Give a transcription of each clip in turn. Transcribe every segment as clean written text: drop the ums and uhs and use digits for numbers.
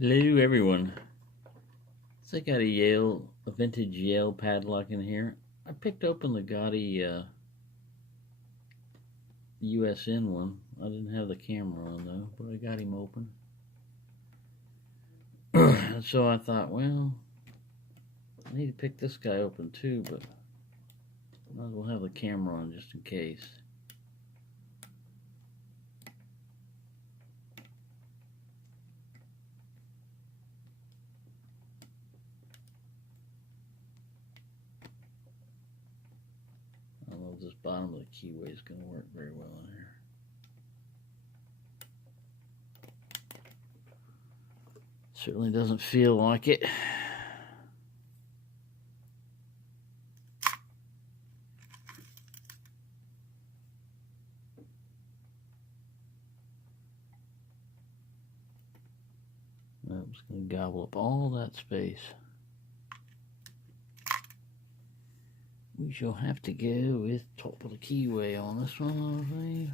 Hello everyone. So I got a vintage Yale padlock in here. I picked open the gaudy USN one. I didn't have the camera on though, but I got him open. So I thought, well, I need to pick this guy open too, but might as well have the camera on just in case. I don't know if this bottom of the keyway is going to work very well in here. Certainly doesn't feel like it. I'm just going to gobble up all that space. We shall have to go with top of the keyway on this one, I believe.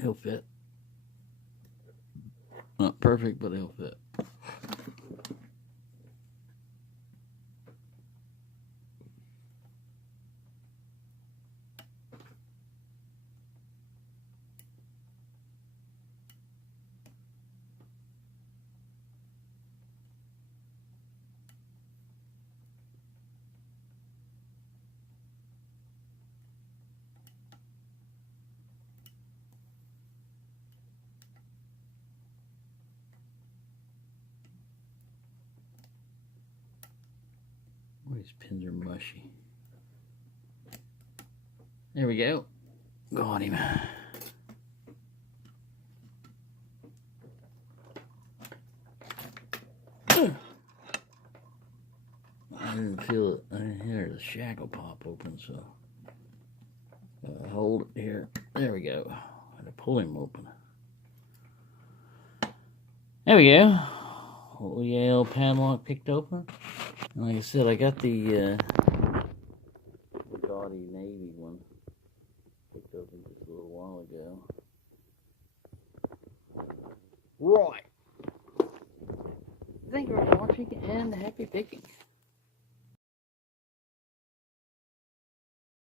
He'll fit. Not perfect, but he'll fit. These pins are mushy. There we go. Got him. I didn't feel it. I didn't hear the shackle pop open, so hold it here. There we go. I had to pull him open. There we go. Little Yale padlock picked open. And like I said, I got the gaudy navy one picked open just a little while ago. Right. Thank you for watching and happy picking.